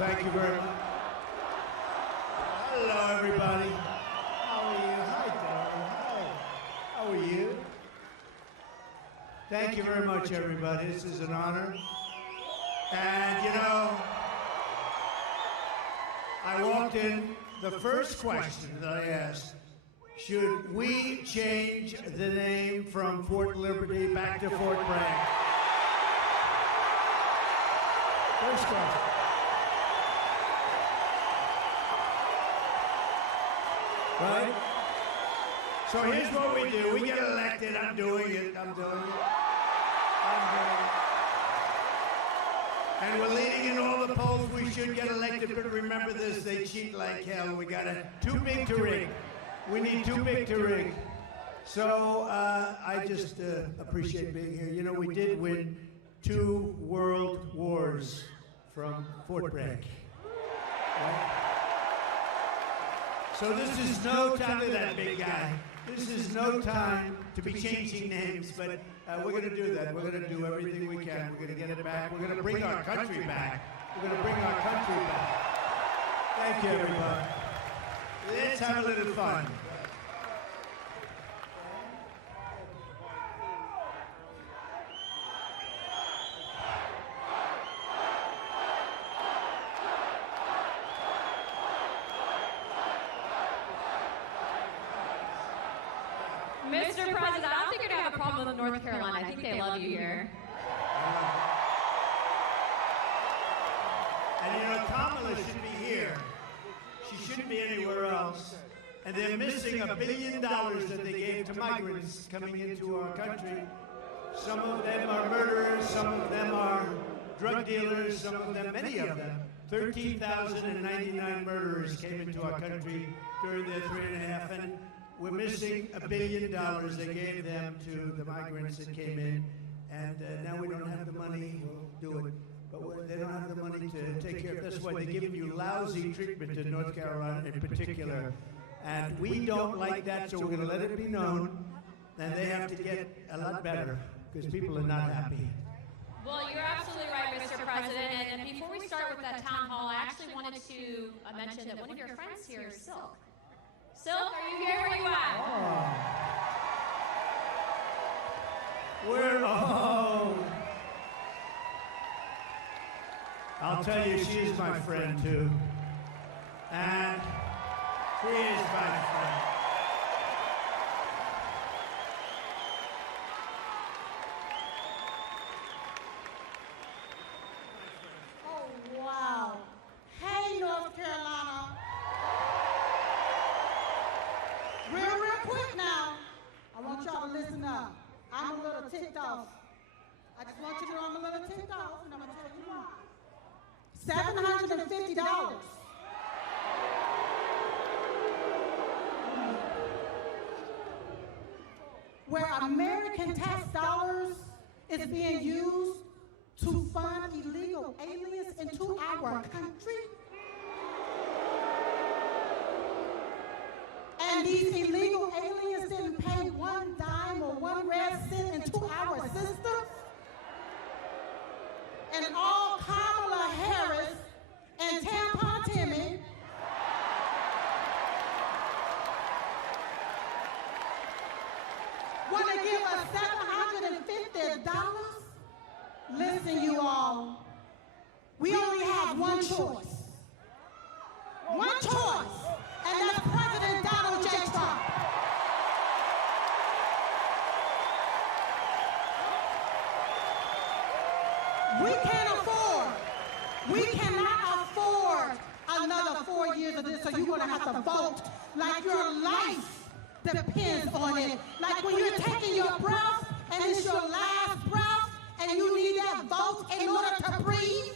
Thank you very much. Hello, everybody. How are you? Hi, darling. Hi. How are you? Thank you very much, everybody. This is an honor. And, you know, I walked in, the first question that I asked, should we change the name from Fort Liberty back to Fort Bragg? First question. Right? So here's what we do. We get elected. I'm doing it. And we're leading in all the polls. We should get elected, but remember this, they cheat like hell. We got too big to rig. We need too big to rig. So I just appreciate being here. You know, we did win 2 world wars from Fort Bragg. Right? So this is no time to that big guy. This is no time to be changing names, but we're going to do that. We're going to do everything we can. We're going to get it back. We're going to bring our country back. We're going to bring our country back. Thank you, everybody. Let's have a little fun. Mr. President, I don't think you're going to have a problem with North Carolina. I think they love you here. And you know, Kamala should be here. She shouldn't be anywhere else. And they're missing $1 billion that they gave to migrants coming into our country. Some of them are murderers, some of them are drug dealers, some of them, many of them. 13,099 murderers came into our country during their 3.5, and we're missing $1 billion they gave them to the migrants that came in, and now we don't have the money. We'll do it, but they don't have the money to take care of. That's why they're giving you lousy treatment in North Carolina in particular, and we don't like that. So we're going to let it be known, and they have to get a lot better because people are not happy. Well, you're absolutely right, Mr. President. And before we start with that town hall, I actually wanted to mention that one of your friends here is Silk. Silk, are you here? Where are you at? I'll tell you, she is my friend too. And she is my friend. Oh, wow. Hey, North Carolina. Real quick now, I want y'all to listen up. I'm a little ticked off. I just want you to know I'm a little ticked off, and I'm going to tell you why. $750. Where American tax dollars is being used to fund illegal aliens into our country. And these illegal aliens didn't pay one dime or one red cent into our systems. And all Kamala Harris and Tampon Timmy want to give us $750. Listen, you all, we only have one choice. One choice, and that's President Donald J. Trump. We cannot afford another 4 years of this, so you're going to have to vote like your life depends on it. Like when you're taking your breath, and it's your last breath, and you need that vote in order to breathe,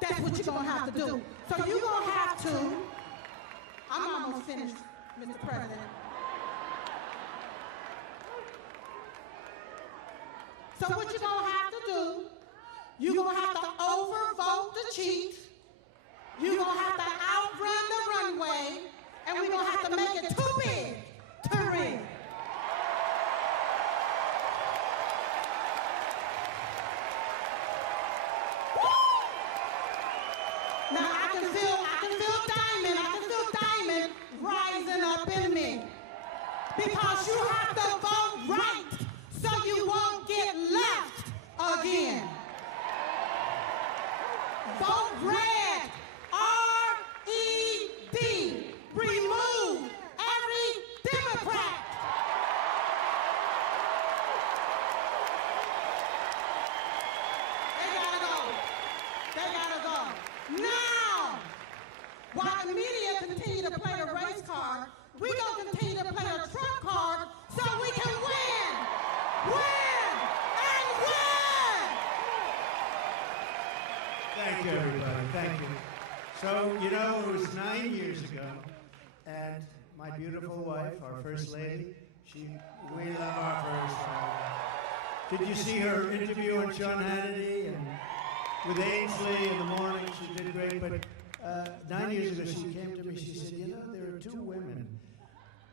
that's what you're going to have to do. So you're going to have to, I'm almost finished, Mr. President. So what you're going to have to do, you're going to have to overvote the cheat, you're going to have to outrun the runway, and we're going to have to make it too big to rig. Now, diamond rising up in me. Because you have to vote right so you won't get left again. Vote red, R-E-D. Remove every Democrat. They gotta go. They gotta go. Now, while the media continue to play the race card, we're going to continue to play a Trump card so we can win, win, and win. Thank you, everybody. Thank you. So, you know, it was 9 years ago, and my beautiful wife, our First Lady, we love our First Lady. Did you see her interview on Sean Hannity and with Ainsley in the morning? She did great, but 9 years ago she came to me, she said, you know, there are two women,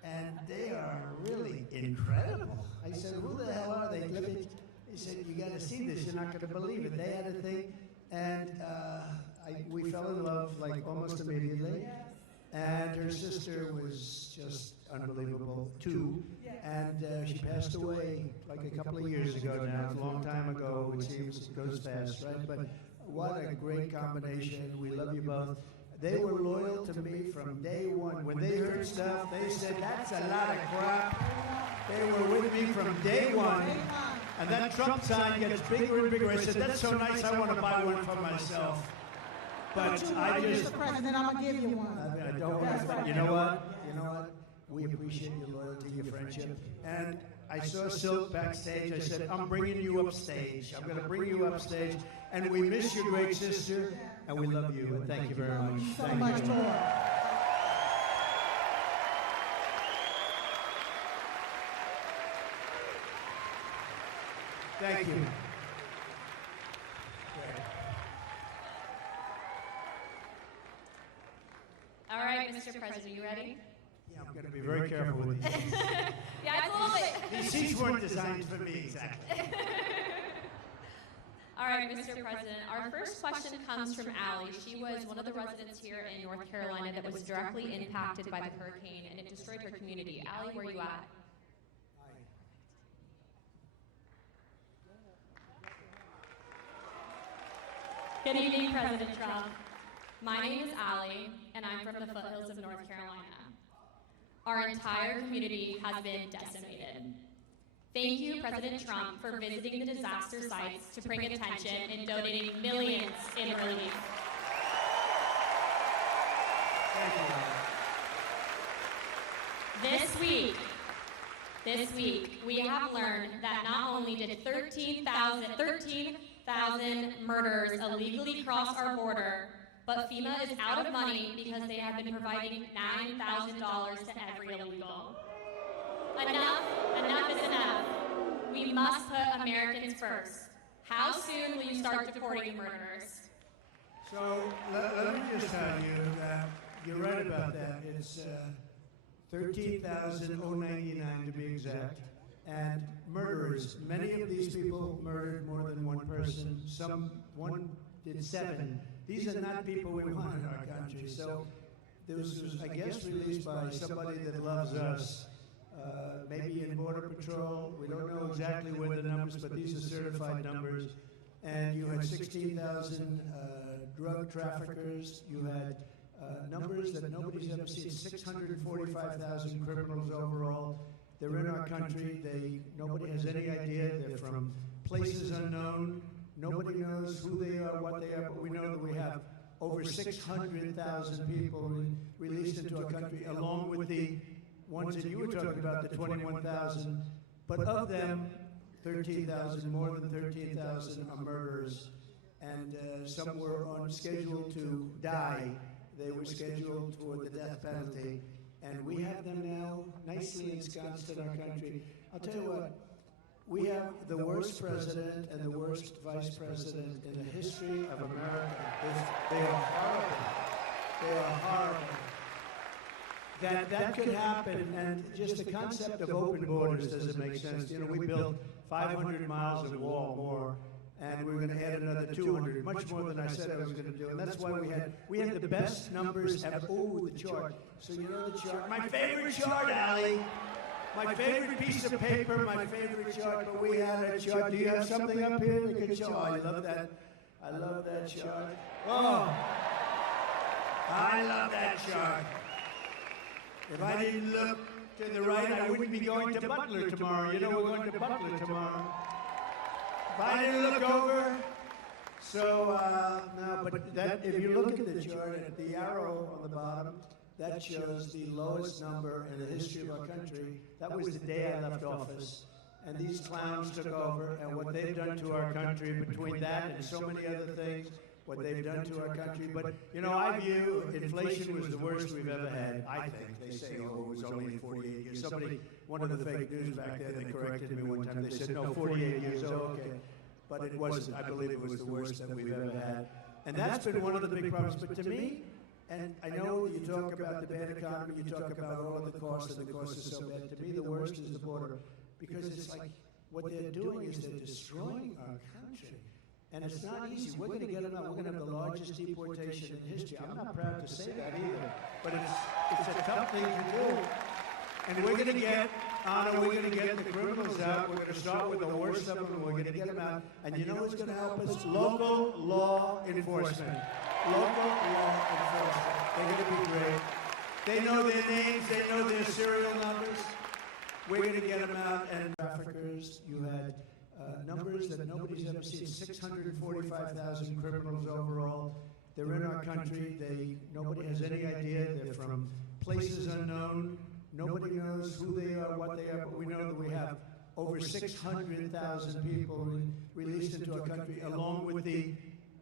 and they are really incredible. I said, who the hell are they? He said, you got to see this, you're not going to believe it. They had a thing, and we fell in love like almost immediately. And her sister was just unbelievable too. And she passed away like a couple of years ago now. It's a long time ago. It seems it goes fast, right? But what a great combination. We love you both. They were loyal to me from day one. When they heard stuff, they said, that's a lot of crap. They were with me from day one. And that Trump sign gets bigger and bigger. I said, that's so nice, I want to buy one for myself. But I just, Mr. President, I'm going to give you one. I don't want to, you know what? We appreciate your loyalty, your friendship. And I saw Silk backstage. I said, I'm bringing you upstage. I'm going to bring you upstage. And we miss your great sister, and we love you. And thank you very much. So Thank much you. more. Thank you. All right, Mr. President, you ready? Yeah, I'm going to be very careful with these seats. Yeah, it's a little bit. These seats weren't designed for me, exactly. All right, Mr. President, our first question comes from Allie. She was one of the residents here in North Carolina that was directly impacted by the hurricane, and it destroyed her community. Allie, where are you at? Good evening, President Trump. My name is Allie, and I'm from the foothills of North Carolina. Our entire community has been decimated. Thank you, President Trump, for visiting the disaster sites to bring attention and donating millions in relief. Thank you. This week, we have learned that not only did 13,000 murderers illegally cross our border, but FEMA is out of money because they have been providing $9,000 to every illegal. Enough is enough. We must put Americans first. How soon will you start deporting murderers? So let me just tell you that you're right about that. It's 13,099 to be exact. And murderers, many of these people murdered more than one person. One did 7. These are not people we want in our country. So this was, I guess, released by somebody that loves us. Maybe in Border Patrol. We don't know exactly where the numbers, but these are certified numbers. And you had 16,000 drug traffickers. You had numbers that nobody's ever seen, 645,000 criminals overall. They're in our country. Nobody has any idea. They're from places unknown. Nobody knows who they are, what they are, but we know that we have over 600,000 people released into our country, along with the ones that you were talking about, the 21,000. But of them, 13,000, more than 13,000 are murderers. And some were on schedule to die. They were scheduled for the death penalty. And we have them now nicely ensconced in our country. I'll tell you what, we have the worst president and the worst vice president in the history of America. They are horrible. They are horrible. That could happen, and just the concept of open borders doesn't make sense. You know, we built 500 miles of wall more, and we're going to add another 200, much more than I said I was going to do. And that's why we had the best numbers ever. Oh, the chart. So you know the chart. My favorite chart, Allie. My favorite piece of paper, my favorite chart. But we had a chart. Do you have something up here that could show? I love that. I love that chart. Oh, I love that chart. If I didn't look to the right, I wouldn't be going to Butler tomorrow. You know we're going to Butler tomorrow. If I didn't look over, so no, but that if you look at the chart, at the arrow on the bottom, that shows the lowest number in the history of our country. That was the day I left office. And these clowns took over, and what they've done to our country, between that and so many other things, what they've done to our country. But, you know, I view inflation was the worst we've ever had, I think. They say, oh, it was only 48 years. Somebody, one of the fake news back there, they corrected me one time. They said, no, 48 years, oh, okay. But it wasn't. I believe it was the worst that we've ever had. And that's been one of the big problems. But to me, and I know you talk about the bad economy, you talk about all of the costs, and the costs are so bad. To me, the worst is the border. Because it's like, what they're doing is they're destroying our country. And it's not easy. We're going to get them out. We're going to have the largest deportation in history. I'm not proud to say that either. But it's a tough thing to do. And we're going to get, Anna, we're going to get the criminals out. We're going to start with the worst of them. We're going to get them out. And you know what's going to help us? Local law enforcement. Local law enforcement. They're going to be great. They know their names. They know their serial numbers. We're going to get them out. And traffickers, you had numbers that nobody's ever seen. 645,000 criminals overall. They're in our country. Nobody has any idea. They're from places unknown. Nobody knows who they are, what they are, but we know that we have over 600,000 people released into our country, along with the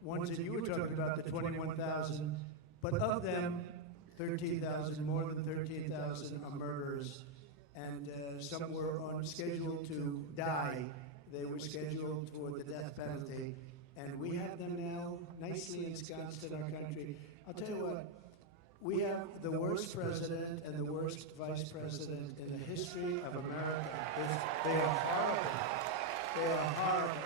ones that you were talking about, the 21,000. But of them, 13,000, more than 13,000 are murderers. And some were on schedule to die. They were scheduled for the death penalty. And we have them now nicely ensconced in our country. I'll tell you what, we have the worst president and the worst vice president in the history of America. They are horrible. They are horrible.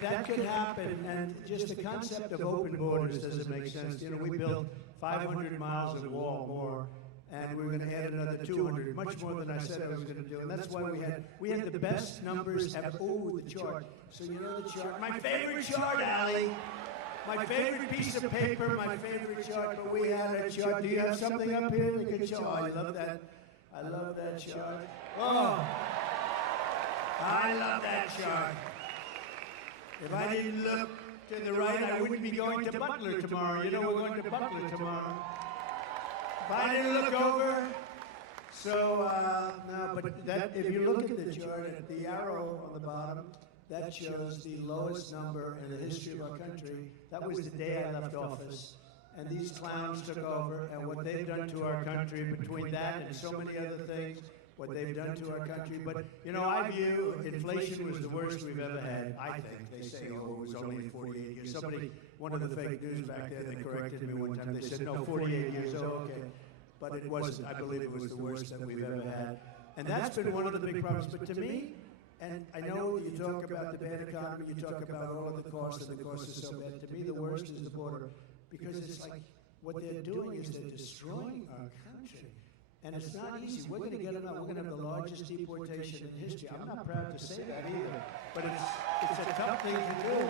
That could happen, and just the concept of open borders doesn't make sense. You know, we built 500 miles of wall more, and we're going to add another 200, much more than I said I was going to do. And that's why we had the best numbers ever. Oh, the chart. So you know the chart. My favorite chart, Allie. My favorite piece of paper, my favorite chart. But we had a chart. Do you have something up here that could show? I love that. I love that chart. Oh, I love that chart. If I didn't look to the right, I wouldn't be going to Butler tomorrow. You know we're going to Butler tomorrow. If I didn't look over, so no, but that if you look at the chart, at the arrow on the bottom, that shows the lowest number in the history of our country. That was the day I left office. And these clowns took over, and what they've done to our country, between that and so many other things, what they've done to our country. But, you know, I view inflation was the worst we've ever had, I think. They say, oh, it was only 48 years. Somebody, one of the fake news back there, they corrected me one time. They said, no, 48 years, oh, okay. But it wasn't. I believe it was the worst that we've ever had. And that's been one of the big problems. But to me, and I know you talk about the bad economy, you talk about all of the costs, and the costs are so bad. To me, the worst is the border. Because it's like, what they're doing is they're destroying our country. And it's not easy. We're going to get them out. We're going to have the largest deportation in history. I'm not proud to say that either. But it's a tough thing to do.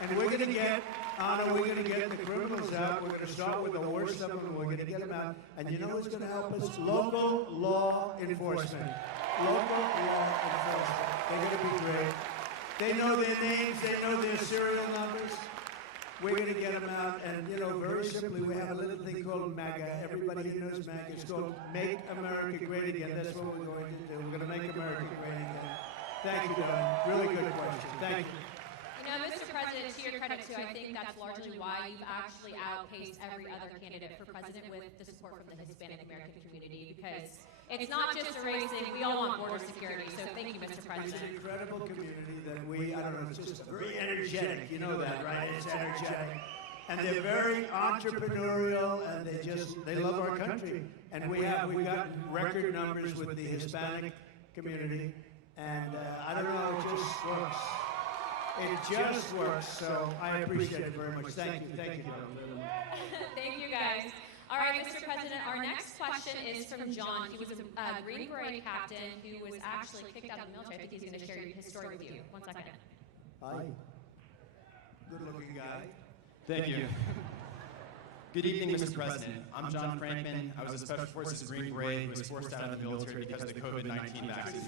And we're going to get, Anna, we're going to get the criminals out. We're going to start with the worst of them. We're going to get them out. And you know what's going to help us? Local law enforcement. Local law enforcement. They're going to be great. They know their names. They know their serial numbers. We're going to get them out, and, you know, very simply, we have a little thing called MAGA. Everybody here knows MAGA. It's called Make America Great Again. That's what we're going to do. We're going to make America great again. Thank you, Don. Really good question. Thank you. You know, Mr. President, to your credit, too, I think that's largely why you've actually outpaced every other candidate for president with the support from the Hispanic American community, because it's not just a race thing. We all want border security, so thank you, Mr. President. It's an incredible community that I don't know, it's just very energetic. You know that, right? It's energetic. And they're very entrepreneurial, and they love our country. And we've got record numbers with the Hispanic community. And I don't know, it just works. It just works, so I appreciate it very much. Thank you. Thank you, guys. All right, Mr. President, our next question is from John. He was a Green Beret captain who was actually kicked out of the military. I think he's going to share his story with you. 1 second. Hi. Good-looking guy. Thank you. Good evening, Mr. President. I'm John Frankman. I was a Special Forces Green Beret who was forced out of the military because of the COVID-19 vaccine mandate.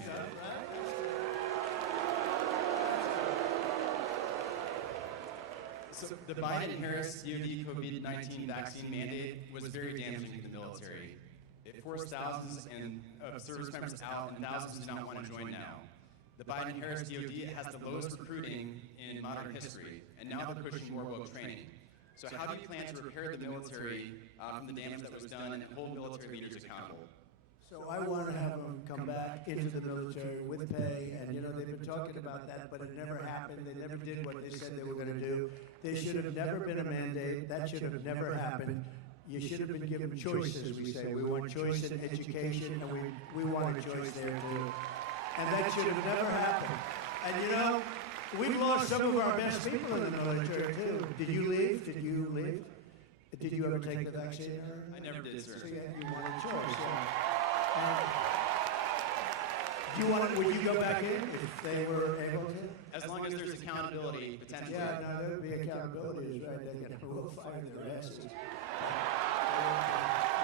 So the Biden-Harris DoD COVID-19 vaccine mandate was very damaging to the military. It forced thousands of service members out, and thousands do not want to join now. The Biden-Harris DoD has the lowest recruiting in modern history, and now they're pushing more woke training. So how do you plan to repair the military from the damage that was done and hold military leaders accountable? So I want to have them come back into the military with pay, and they've been talking about that, but it never happened. They never did what they said they were going to do. There should have never been a mandate. That should have never happened. You should have been given choices, we say. We want choice in education, and we want a choice there too. And that should have never happened. And we've lost some of our best people in the military too. Did you leave? Did you ever take the vaccine? I never did, sir. So you wanted a choice. Would you go back in if they were able to? As long as there's accountability, potentially. Yeah, no, there would be accountability, is right. We'll fire their asses.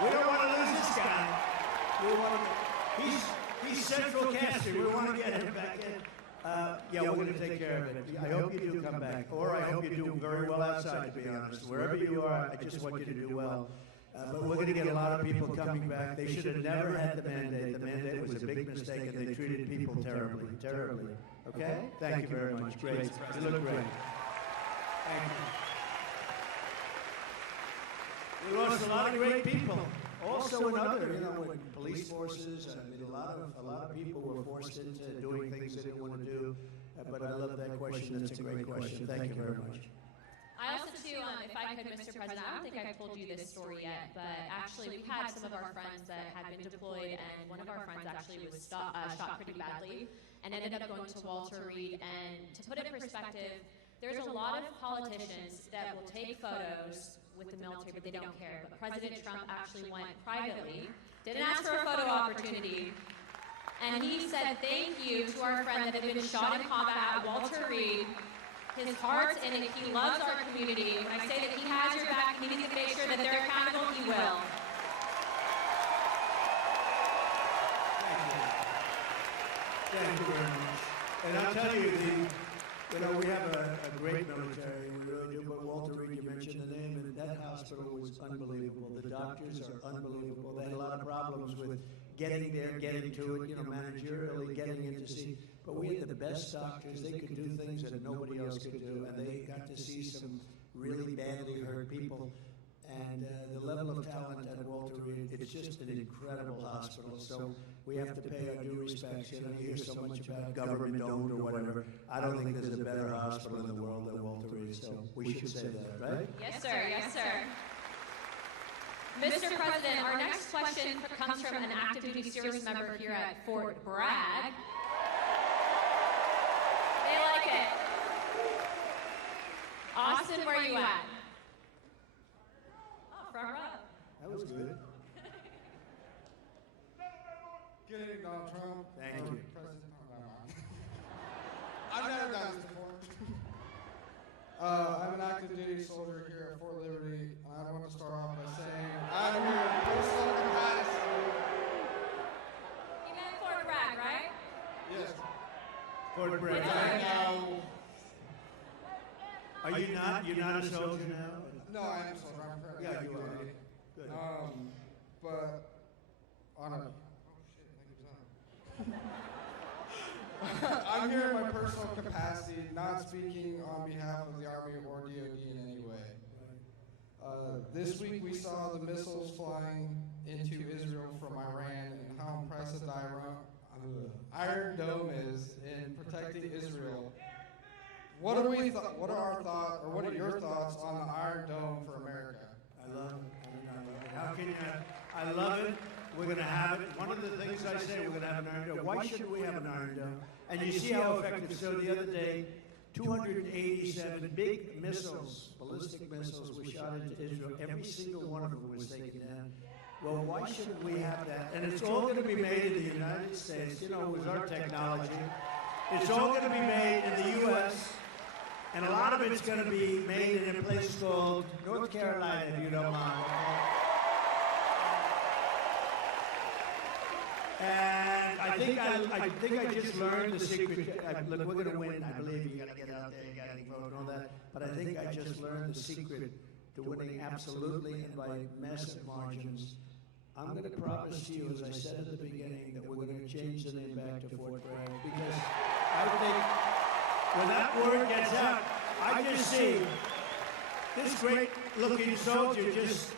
We don't want to lose this guy. He's central casting. We want to get him back in. We're going to take care of it. I hope you do come back. Or I hope you do very well outside, to be honest. Wherever you are, I just want you to do well. But we're going to get a lot of people coming back. They should have never had the mandate. The mandate was a big mistake, and they treated people terribly, terribly. Okay? Thank you very much. Great. You look great. Thank you. We lost a lot of great people. Also in other, in police forces, a lot of people were forced into doing things they didn't want to do. But I love that question. That's a great question. Thank you very much. I also, too, if I could, Mr. President, I don't think I've told you this story yet, but actually we've had some of our friends that had been deployed, and one of our friends actually was shot pretty badly and ended up going to Walter Reed. And to put it in perspective, there's a lot of politicians that will take photos with the military, but they don't care. But President Trump actually went privately, didn't ask for a photo opportunity, and he said thank you to our friend that had been shot in combat at Walter Reed. His heart's in it. He loves our community. When I say that he has your back and he needs to make sure that they're accountable, he will. Thank you very much. And I'll tell you, we have a great military, we really do, but Walter Reed, you mentioned the name, and that hospital was unbelievable. The doctors are unbelievable. They had a lot of problems with getting there, getting to it, managerially, getting in to see. But we had the best doctors. They could do things that nobody else could do, and they got to see some really badly hurt people. And the level of talent at Walter Reed, it's just an incredible hospital. So we have to pay our due respects. You hear so much about government-owned or whatever. I don't think there's a better hospital in the world than Walter Reed. So we should say that, right? Yes, sir. Yes, sir. Mr. President, our next question comes from an active duty service member here at Fort Bragg. They like it. Austin, where are you at? Oh, front row. That was good. Good evening, Donald Trump. Thank you. President. I've never done this before. I'm an active duty soldier here at Fort Liberty. I want to start off by saying I'm here in personal capacity. You meant Fort Bragg, right? Yes. Fort Bragg. I know. Are you not? You're not a soldier now? No, I am a soldier. I'm currently Yeah, you are. active duty. Good. But on a I'm here in my personal capacity, not speaking on behalf of the Army or DoD in any way. This week we saw the missiles flying into Israel from Iran and how impressive the Iron Dome is in protecting Israel. What are your thoughts on the Iron Dome for America? I love it. How can you? I love it. We're going to have it. One of the things I say, we're going to have an Iron Dome. Why shouldn't we have an Iron Dome? And you see how effective. So the other day, 287 big missiles, ballistic missiles, were shot into Israel. Every single one of them was taken down. Well, why shouldn't we have that? And it's all going to be made in the United States. You know, with our technology. It's all going to be made in the U.S., and a lot of it's going to be made in a place called North Carolina, if you don't mind. And I think I just learned the secret. Look, we're going to win. I believe you got to get out there, you got to vote and all that. But I think I just learned the secret to winning absolutely and by massive margins. I'm going to promise you, as I said at the beginning, that we're going to change the name back to Fort Bragg, because I think when that word gets out, I just see this great-looking soldier just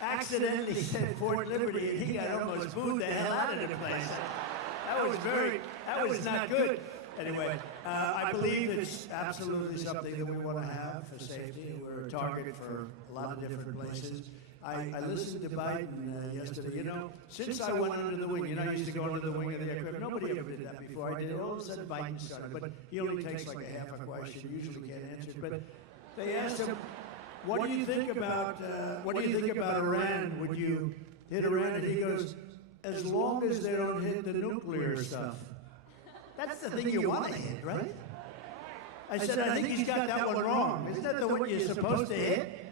accidentally said Fort Liberty, and he got almost booed the hell out of the place. That was not good. Anyway, I believe it's absolutely something that we want to have for safety. We're a target for a lot of different places. I listened to Biden yesterday. You know, since I went under the wing, you know, I used to go under the wing of the aircraft. Nobody ever did that before. I did it. All of a sudden, Biden started. But he only takes like a half a question. Usually can't answer it. But they asked him, what do you think about Iran? Would you hit Iran? And he goes, as long as they don't hit the nuclear stuff. That's the thing you want to hit, right? I said, I think he's got that one wrong. Isn't that the one you're supposed to hit?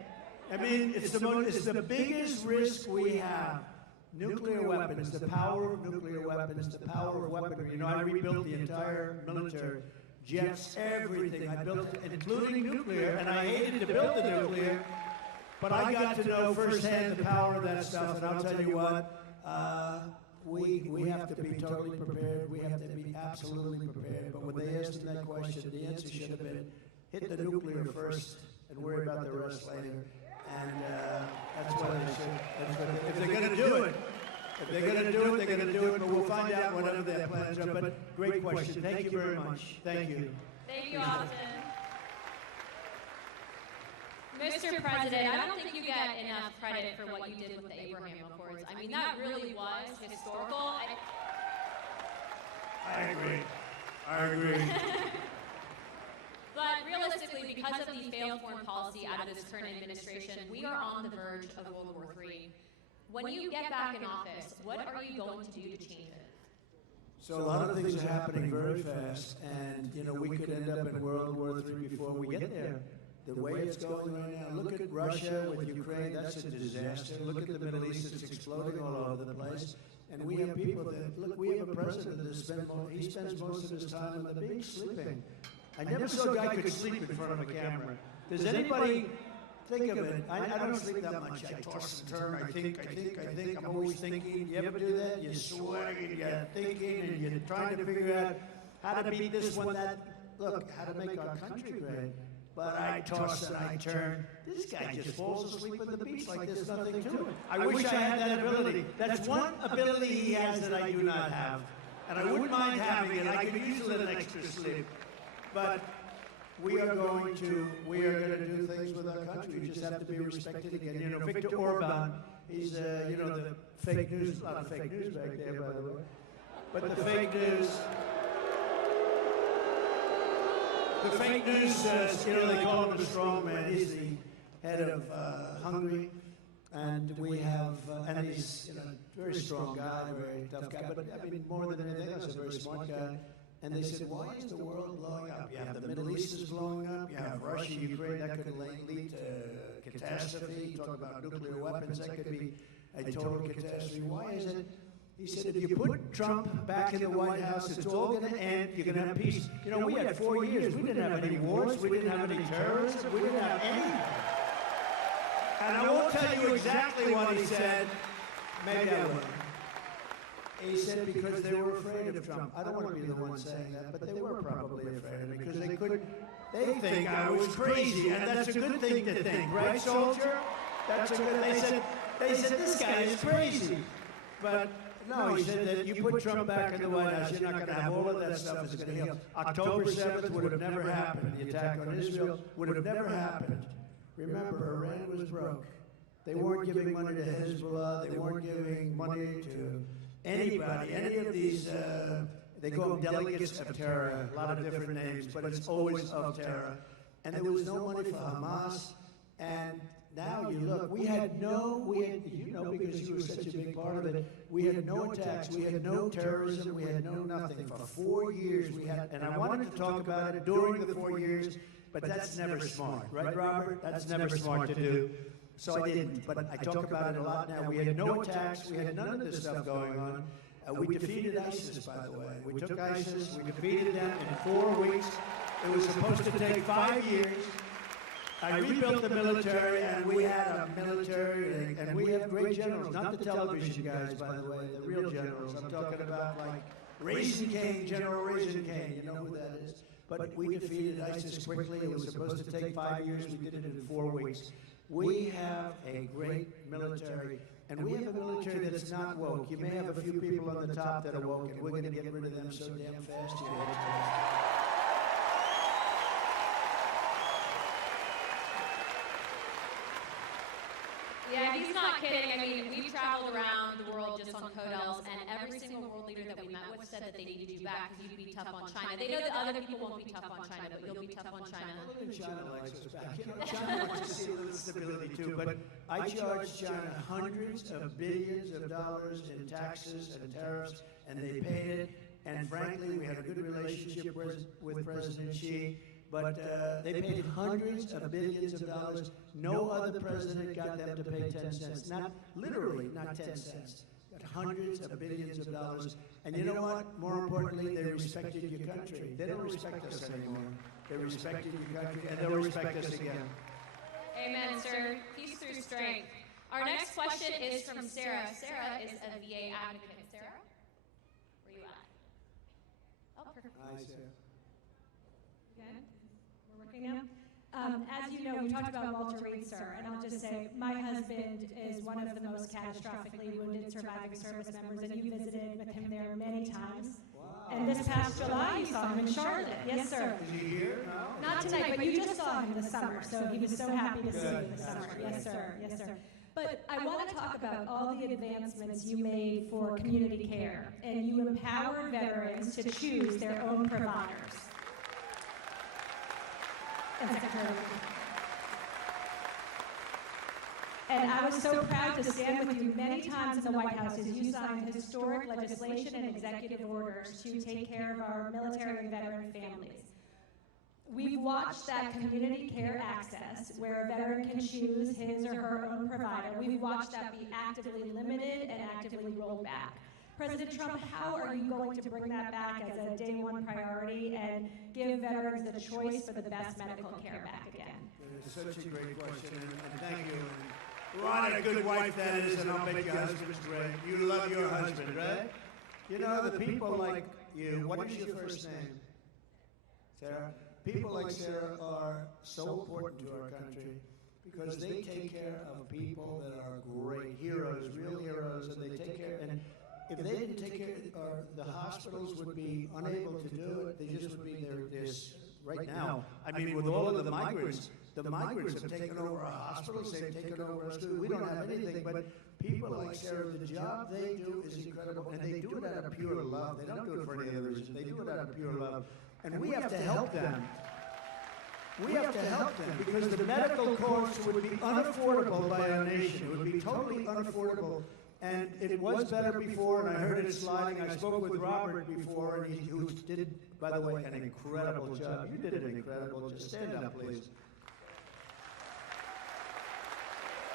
I mean, it's the biggest risk we have. Nuclear weapons, the power of nuclear weapons, the power of weaponry. You know, I rebuilt the entire military, jets, everything. I built it, including nuclear, and I hated to build the nuclear, but I got to know firsthand the power of that stuff, and I'll tell you what, we have to be totally prepared. We have to be absolutely prepared. But when they asked him that question, the answer should have been, hit the nuclear first and worry about the rest later. And that's what they should. That's what if they're going to do it, they're going to do it. But we'll find out whatever their plans are. But great question. Thank you very much. Thank you. Thank you, Austin. Mr. President, I don't think you get enough credit for what you did with the Abraham Accords. I mean, that really was historical. I agree. But realistically, because of the failed foreign policy out of this current administration, we are on the verge of World War III. When you get back in office, what are you going to do to change it? So a lot of things are happening very fast, and you know we could end up in World War III before we get there. The way it's going right now, look at Russia with Ukraine, that's a disaster. Look at the Middle East, it's exploding all over the place. And we have people that, look, we have a president that spends most of his time on the beach sleeping. I never saw a guy could sleep in front of a camera. Does anybody think of it? I don't sleep that much. I toss and turn, I think. I'm always thinking. You ever do that? You're sweating, you're thinking, and you're trying to figure out how to beat this one, that. Look, how to make our country great. But I toss and I turn. This guy just falls asleep on the beach like there's nothing to it. I wish I had that ability. That's one ability he has that I do not have. And I wouldn't mind having it. I could use a little extra sleep. But we are going to do things with our country. We just have to be respected again. You know, Viktor Orban, he's, you know, the fake news, a lot of fake news back there, by the way. But the fake news, you know, they call him the strong man. He's the head of Hungary. And we have, and he's, you know, a very strong guy, very tough guy. But I mean, more than anything else, a very smart guy. And they said, why is the world blowing up? You have the Middle East is blowing up. You have Russia, Ukraine. That could lead to catastrophe. You talk about nuclear weapons. That could be a total catastrophe. Why is it? He said, if you put Trump back in the White House, it's all going to end. You're going to have peace. You know, we had 4 years. We didn't have any wars. We didn't have any terrorism. We didn't have anything. And I won't tell you exactly what he said. Maybe I will. He said because they were afraid of Trump. I don't want to be the one saying that, but they were probably afraid of me because they couldn't. They think I was crazy, and that's a good thing to think, right, soldier? That's a good. They said this guy is crazy, but no, he said that you put Trump back in the White House, you're not going to have all of that stuff. It's going to heal. October 7th would have never happened. The attack on Israel would have never happened. Remember, Iran was broke. They weren't giving money to Hezbollah. They weren't giving money to anybody, any of these, They call them delegates of terror, a lot of different names, but it's always of terror. And there was no money for Hamas. And now you look, because you were such a big part of it, we had no attacks, we had no terrorism, we had no nothing. For 4 years we had, and I wanted to talk about it during the 4 years, but that's never smart, right, Robert? That's never smart to do. So I didn't, but I talk about it a lot now. We had no attacks, we had none of this stuff going on. We defeated ISIS, by the way. We took ISIS, we defeated them in 4 weeks. It was supposed to take 5 years. I rebuilt the military, and we had a military, and we have great generals, not the television guys, by the way, the real generals. I'm talking about like Raisin King, General Raisin King, you know who that is. But we defeated ISIS quickly. It was supposed to take 5 years. We did it in 4 weeks. We have a great military, and we have a military that's not woke. You may have a few people on the top that are woke, and we're going to get rid of them so damn fast. Yeah, he's not kidding. I mean, we traveled around the world just on Codels, and every single world leader that we met with said that they needed you back because you'd be tough on China. They know that other people won't be tough on China, but you'll be tough on China. China likes us back. You know, China wants to see a little stability too, but I charged China hundreds of billions of dollars in taxes and tariffs, and they paid it. And frankly, we had a good relationship with President Xi. But they paid hundreds of billions of dollars. No other president got them to pay 10 cents. Not literally, not 10 cents. Got hundreds of billions of dollars. And you know what? More importantly, they respected your country. They don't respect us anymore. They respected your country, and they'll respect us again. Amen, sir. Peace through strength. Our next question is from Sarah. Sarah is a VA advocate. Sarah, where you at? Oh, perfect. Hi, Sarah. Good. We're working now. As you know, we talked about Walter Reed, sir, and I'll just say my husband is one of the most catastrophically wounded surviving service members, and you visited with him there many times. Wow. And this past July, you saw him in Charlotte. Yes, sir. Is he here? No. Not tonight, but you just saw him this summer, so he was so happy to see you this summer. Yes, sir. Yes, sir. But I want to talk about all the advancements you made for community care, and you empowered veterans to choose their own providers. And I was so proud to stand with you many times in the White House as you signed historic legislation and executive orders to take care of our military and veteran families. We've watched that community care access, where a veteran can choose his or her own provider. We've watched that be actively limited and actively rolled back. President Trump, how are you going to bring that back as a day one priority and give veterans the choice for the best medical care back again? It's such a great question, and thank you. What a good wife that is, and I'll bet your husband's great. You love your husband, right? You know, the people like you, what is your first name? Sarah? People like Sarah are so important to our country because they take care of people that are great heroes, real heroes, and they take care, and if they didn't take care, the hospitals would be unable to do it. They just would be this right now. I mean, with all of the migrants have taken over our hospitals. They've taken over our schools. We don't have anything, but people like Sarah, the job they do is incredible, and they do it out of pure love. They don't do it for any other reason. They do it out of pure love, and we have to help them. We have to help them because the medical costs would be unaffordable by our nation. It would be totally unaffordable. And it was better before, and I heard it sliding. I spoke with Robert before, and who did, by the way, an incredible job. You did an incredible job. Stand up, please.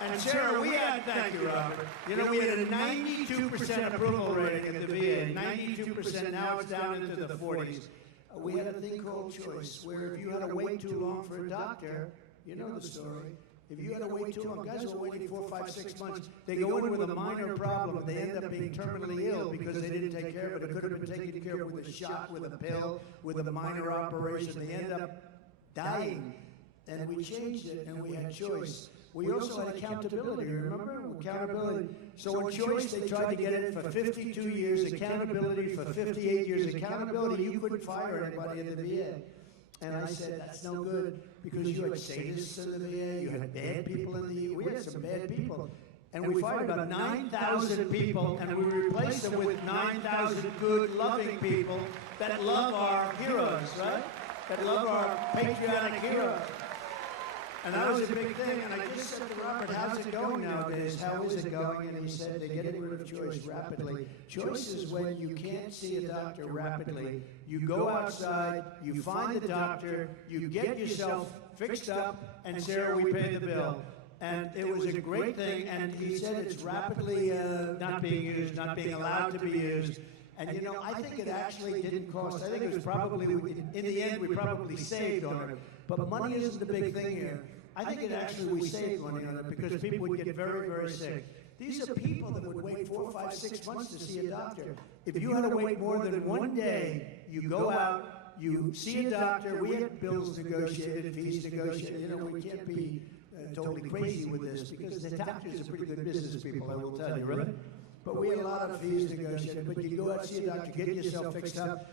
And Sarah, thank you, Robert. You know, we had a 92% approval rating at the VA, 92%, now it's down into the 40s. We had a thing called choice, where if you had to wait too long for a doctor, you know the story. If you had to wait too long, guys were waiting 4, 5, 6 months. They go in with a minor problem. They end up being terminally ill because they didn't take care of it. It could have been taken care of with a shot, with a pill, with a minor operation. They end up dying. And we changed it, and we had choice. We also had accountability, remember? Accountability. So in choice, they tried to get it for 52 years, accountability for 58 years. Accountability, you couldn't fire anybody in the VA. And I said, that's no good, because you had sadists in the VA, you had bad people in the VA, we had some bad people. and we fight about 9,000 people, and we replace them with 9,000 good, loving people that love our heroes, right? That love our patriotic heroes. And that was a big thing, and I just said to Robert, how's it going nowadays? How is it going? And he said, they're getting rid of choice rapidly. Choice is when you can't see a doctor rapidly. You go outside, you find the doctor, you get yourself fixed up, and Sarah, we pay the bill. And it was a great thing, and he said it's rapidly not being used, not being allowed to be used. And you know, I think it actually didn't cost. I think it was probably, in the end, we probably saved on it. But money isn't the big thing here. I think it actually, we saved money on it because people would get very, very sick. These are people that would wait 4, 5, 6 months to see a doctor. If you had to wait more than one day, you go out, you see a doctor. We had bills negotiated, fees negotiated. You know, we can't be totally crazy with this because the doctors are pretty good business people, I will tell you, right? But we had a lot of fees negotiated. But you go out, see a doctor, get yourself fixed up,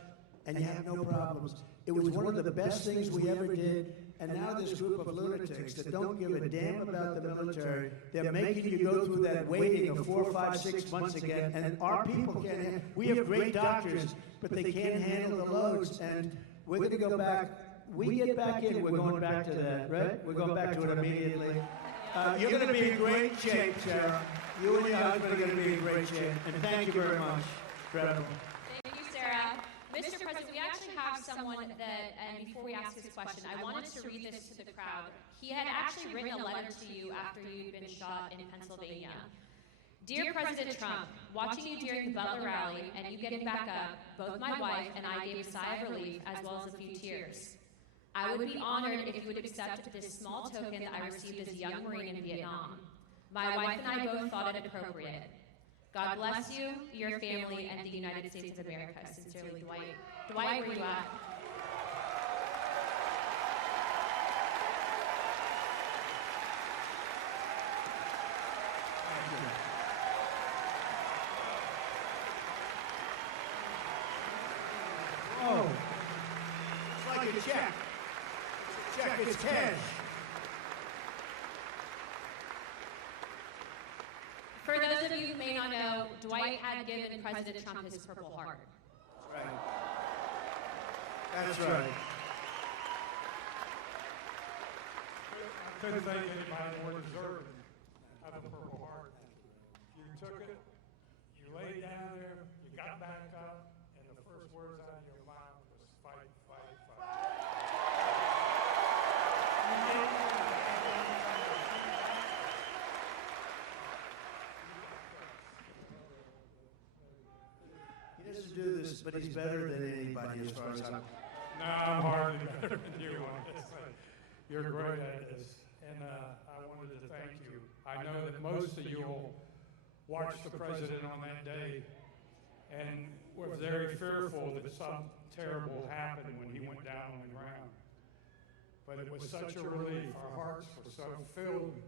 and you have no problems. It was one of the best things we ever did. And now this group of lunatics that don't give a damn about the military, they're making you go through that waiting of 4, 5, 6 months again. And our people can't. We have great doctors, but they can't handle the loads. And we're going to go back. We get back in. We're going back to that, right? We're going back to it immediately. You're going to be in great shape, Sarah. You and your husband are going to be in great shape. And thank you very much. Incredible. Thank you, Sarah. Mr. President, we actually have someone that, and before we ask his question, I wanted to read this to the crowd. He had actually written a letter to you after you'd been shot in Pennsylvania. Dear President Trump, watching you during the Butler rally and you getting back up, both my wife and I gave a sigh of relief as well as a few tears. I would be honored if you would accept this small token that I received as a young Marine in Vietnam. My wife and I both thought it appropriate. God bless you, your family, and the United States of America. Sincerely, Dwight. Dwight, where you at? Oh, it's like a check. Check, it's cash. For those of you who may not know, Dwight had given President Trump his Purple Heart. That's right. That's right. I couldn't think anybody more deserving of a Purple Heart. You took it, you laid down there, you got back up, and the first words out of your mouth was fight, fight, fight. He doesn't do this, but he's better than anybody as far as I'm. No, I'm hardly better than you on this. You're great at this. And I wanted to thank you. I know that most of you will watch the president on that day and were very fearful that something terrible happened when he went down on the ground. But it was such a relief. Our hearts were so filled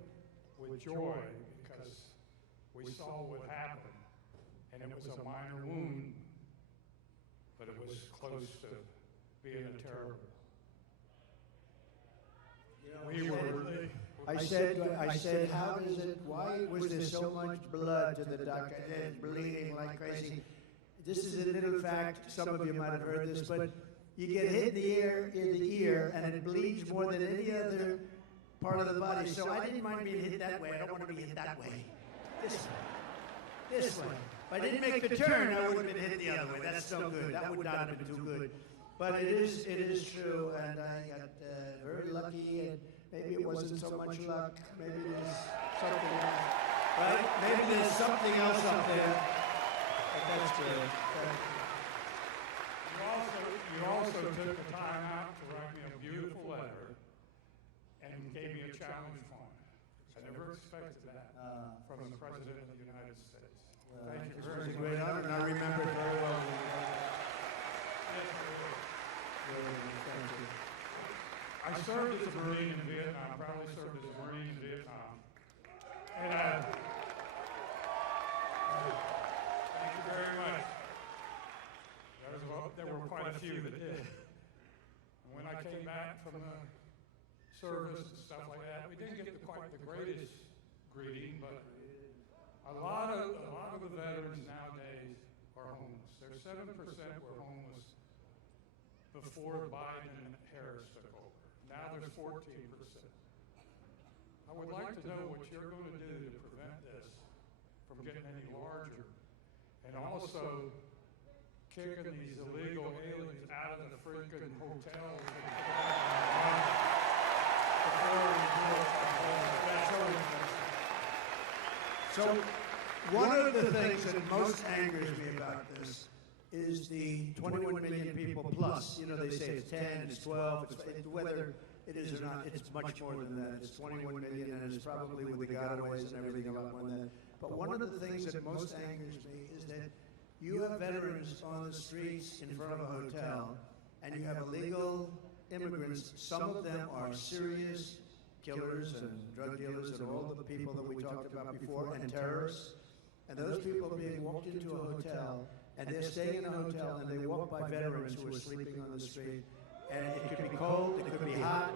with joy because we saw what happened. And it was a minor wound, but it was close to being a terrible. We were. I said, how does it, why was there so much blood to the doctor? It's bleeding like crazy. This is a little fact, some of you might have heard this, but you get hit in the ear, and it bleeds more than any other part of the body. So I didn't mind being hit that way. I don't want to be hit that way. This way. If I didn't make the turn, I would have been hit the other way. That's no good. That would not have been too good. But it is true, and I got very lucky, and maybe it wasn't so much luck. Maybe there's something else, right? Maybe there's something else up there. But that's good. You also took the time out to write me a beautiful letter and gave me a challenge on it. I never expected that from the President of the United States. Thank you very much. It's a great honor, and I remember it very well. Thank you. I served as a Marine in Vietnam, proudly served as a Marine in Vietnam. And thank you very much. There were quite a few that did. And when I came back from the service and stuff like that, we didn't get quite the greatest greeting, but A lot of the veterans nowadays are homeless. There's 7% were homeless before Biden and Harris took over. Now there's 14%. I would like to know what you're going to do to prevent this from getting any larger, and also kicking these illegal aliens out of the freaking hotels. So one of the things that most angers me about this is the 21 million people plus. You know, they say it's 10, it's 12, whether it is or not, it's much more than that. It's 21 million, and it's probably with the gotaways and everything a lot more than that. But one of the things that most angers me is that you have veterans on the streets in front of a hotel, and you have illegal immigrants. Some of them are serious killers and drug dealers and all the people that we talked about before, and terrorists. And those people are being walked into a hotel, and they're staying in a hotel, and they walk by veterans who are sleeping on the street. And it could be cold, it could be hot,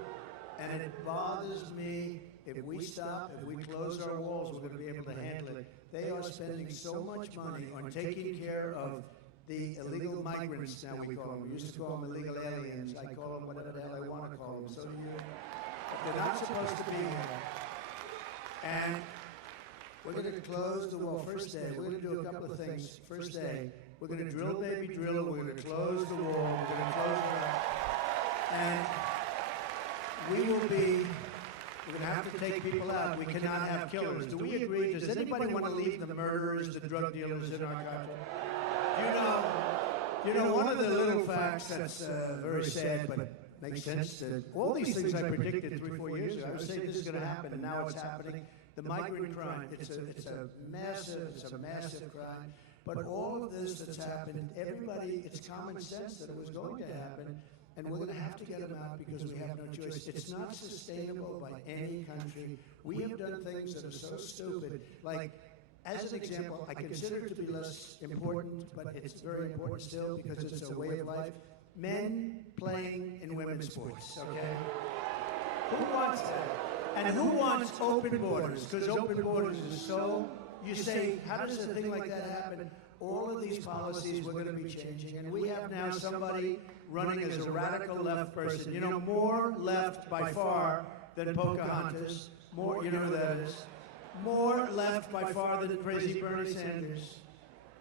and it bothers me. If we stop, if we close our walls, we're going to be able to handle it. They are spending so much money on taking care of the illegal migrants, now we call them. We used to call them illegal aliens. I call them whatever the hell I want to call them. So do you. They're not supposed to be here. And we're going to close the wall. First day, we're going to do a couple of things. First day, we're going to drill, baby, drill. We're going to close the wall. We're going to close it up. And we're going to have to take people out. We cannot have killers. Do we agree? Does anybody want to leave the murderers, the drug dealers in our country? You know, one of the little facts that's very sad, but makes sense. All these things I predicted 3-4 years ago. I was saying this is going to happen, and now it's happening. The migrant crime, it's a massive crime. But all of this that's happened, everybody, it's common sense that it was going to happen. And we're going to have to get them out because we have no choice. It's not sustainable by any country. We have done things that are so stupid. Like, as an example, I consider it to be less important, but it's very important still because it's a way of life. Men playing in women's sports, okay? Who wants that? And who wants open borders? Because open borders is so, you say, how does a thing like that happen? All of these policies we're going to be changing, and we have now somebody running as a radical left person. You know, more left by far than Pocahontas. More, you know who that is. More left by far than crazy Bernie Sanders.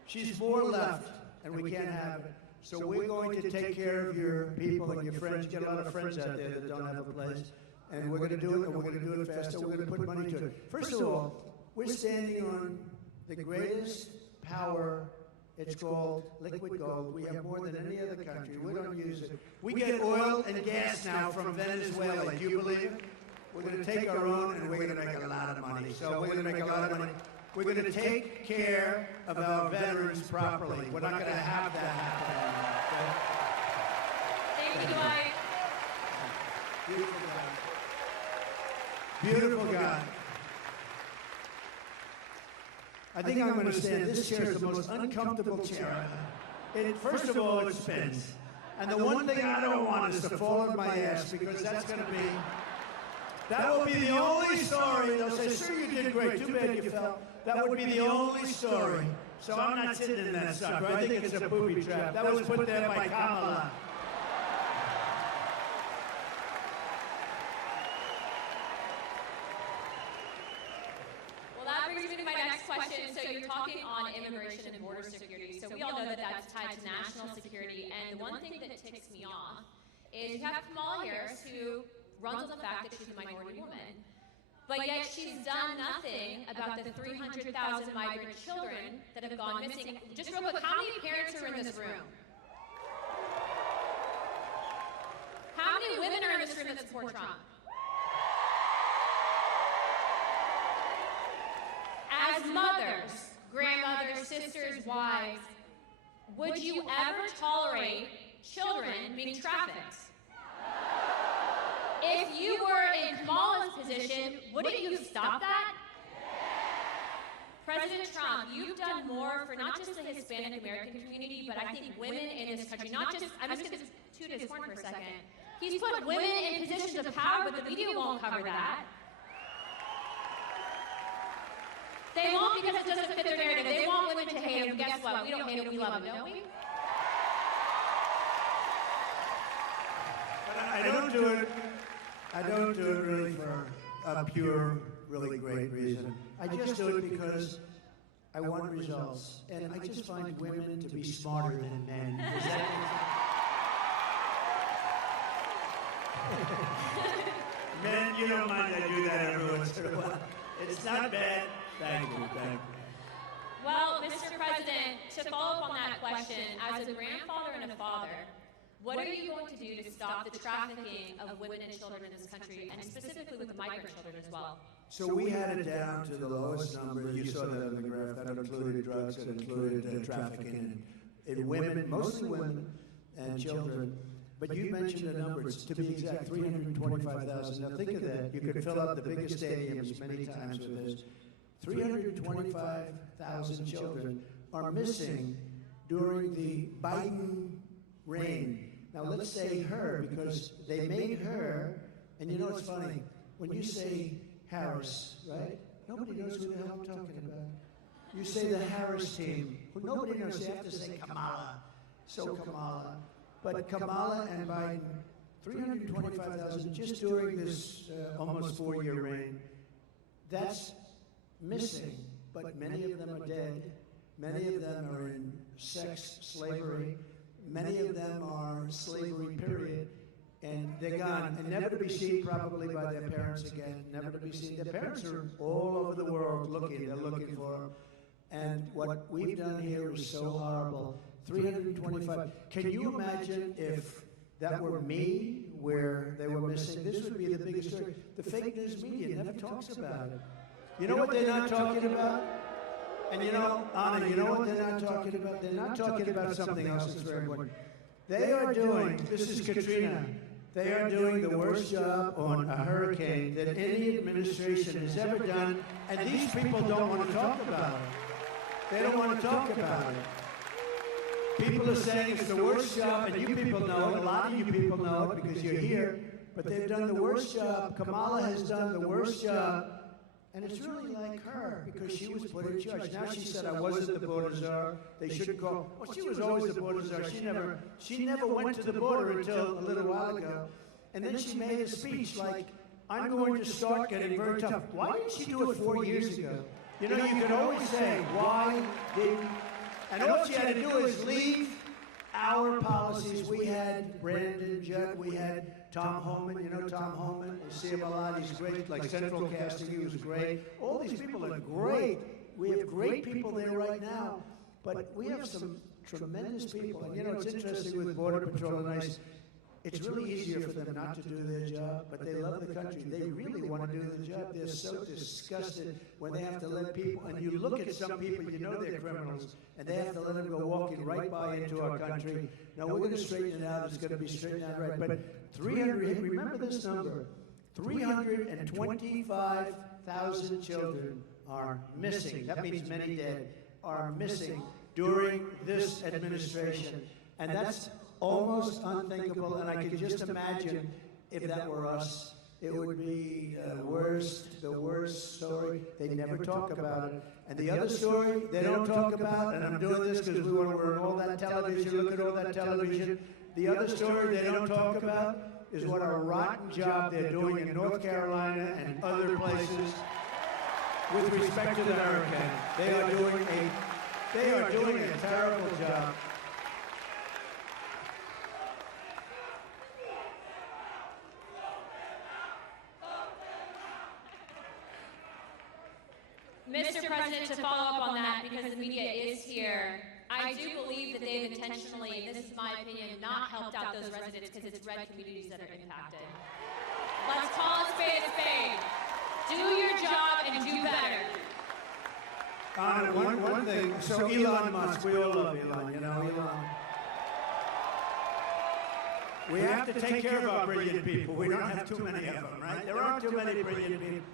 She's more left, and we can't have it. So we're going to take care of your people and your friends. Get a lot of friends out there that don't have a place. And we're going to do it, and we're going to do it faster. We're going to put money to it. First of all, we're standing on the greatest power. It's called liquid gold. We have more than any other country. We don't use it. We get oil and gas now from Venezuela. Do you believe it? We're going to take our own, and we're going to make a lot of money. So we're going to make a lot of money. We're going to take care of our veterans properly. We're not going to have that happen. Okay? Thank you, Dwight. Beautiful guy. Beautiful guy. I think I'm going to stand. This chair is the most uncomfortable chair. First of all, it spins. And the one thing I don't want is to fall on my ass, because that will be the only story. They'll say, sir, you did great. Too bad you fell. That would be the only story. So I'm not sitting in that sucker. I think it's a booby trap. That was put there by Kamala. Well, that brings me to my next question. So you're talking on immigration and border security. So we all know that that's tied to national security. And the one thing that ticks me off is you have Kamala Harris, who runs on the fact that she's a minority woman. But yet she's done nothing about the 300,000 migrant children that have gone missing. Just real quick, how many parents are in this room? How many women are in this room that support Trump? As mothers, grandmothers, sisters, wives, would you ever tolerate children being trafficked? If you were in Kamala's position, wouldn't you stop that? President Trump, you've done more for not just the Hispanic American community, but I think women in this country, not just, I'm just going to toot his horn for a second. He's put women in positions of power, but the media won't cover that. They won't, because it doesn't fit their narrative. They want women to hate them. Guess what? We don't hate them, we love them, don't we? But I don't do it really for a pure, really great reason. I just do it because I want results. And I just find women to be smarter than men. Does that Men, you don't mind I do that every once in a while. It's not bad. Thank you. Well, Mr. President, to follow up on that question, as a grandfather and a father, what are you going to do to stop the trafficking of women and children in this country, and specifically with the migrant children as well? So we had it down to the lowest number. You saw that on the graph. That included drugs, that included trafficking, and women, mostly women and children. But you mentioned a number, it's, to be exact, 325,000. Now think of that. You could fill up the biggest stadiums many times with this. 325,000 children are missing during the Biden reign. Now let's say her, because they made her, and you know it's funny, when you say Harris, right? Nobody knows who the hell I'm talking about. You say the Harris team, who nobody knows. You have to say Kamala. So Kamala. But Kamala and Biden, 325,000 just during this almost 4-year reign. That's missing, but many of them are dead. Many of them are in sex slavery. Many of them are slavery, period. And they're gone, and never to be seen probably by their parents again, never to be seen. Their parents are all over the world looking, they're looking for them. And what we've done here is so horrible. 325. Can you imagine if that were me, where they were missing? This would be the biggest story. The fake news media never talks about it. You know what they're not talking about? And you know, Anna, you know what they're not talking about? They're not talking about something else that's very important. They are doing, this is Katrina, they are doing the worst job on a hurricane that any administration has ever done, and these people don't want to talk about it. They don't want to talk about it. People are saying it's the worst job, and you people know it. A lot of you people know it because you're here, but they've done the worst job. Kamala has done the worst job, and it's really like her because she was put in charge. Now she said, I wasn't the border czar. They shouldn't call. Well, she was always the border czar. She never went to the border until a little while ago. And then she made a speech like, I'm going to start getting very tough. Why didn't she do it 4 years ago? You know, you could always say, why didn't... And all she had to do is leave our policies. We had Brandon Judd, we had Tom Homan. You know Tom Homan? You see him a lot. He's great. Like Central Casting, he was great. All these people are great. We have great people there right now. But we have some tremendous people. And you know, it's interesting with Border Patrol and ICE. It's really easier for them not to do their job, but they love the country. They really want to do the job. They're so disgusted when they have to let people, and you look at some people, you know they're criminals, and they have to let them go walking right by into our country. Now, we're going to straighten it out. It's going to be straightened out right. But 300, remember this number, 325,000 children are missing. That means many dead are missing during this administration. And that's almost unthinkable, and I could just imagine if that were us, it would be the worst story. They never talk about it. And the other story they don't talk about, and I'm doing this because we're on all that television, look at all that television. The other story they don't talk about is what a rotten job they're doing in North Carolina and other places with respect to the hurricane. They are doing a terrible job. Mr. President, to follow up on that, because the media is here, I do believe that they've intentionally, and this is my opinion, not helped out those residents because it's red communities that are impacted. Let's call a spade a spade. Do your job and do better. One thing, so Elon Musk, we all love Elon, you know, Elon. We have to take care of our brilliant people. We don't have too many of them, right? There aren't too many brilliant people.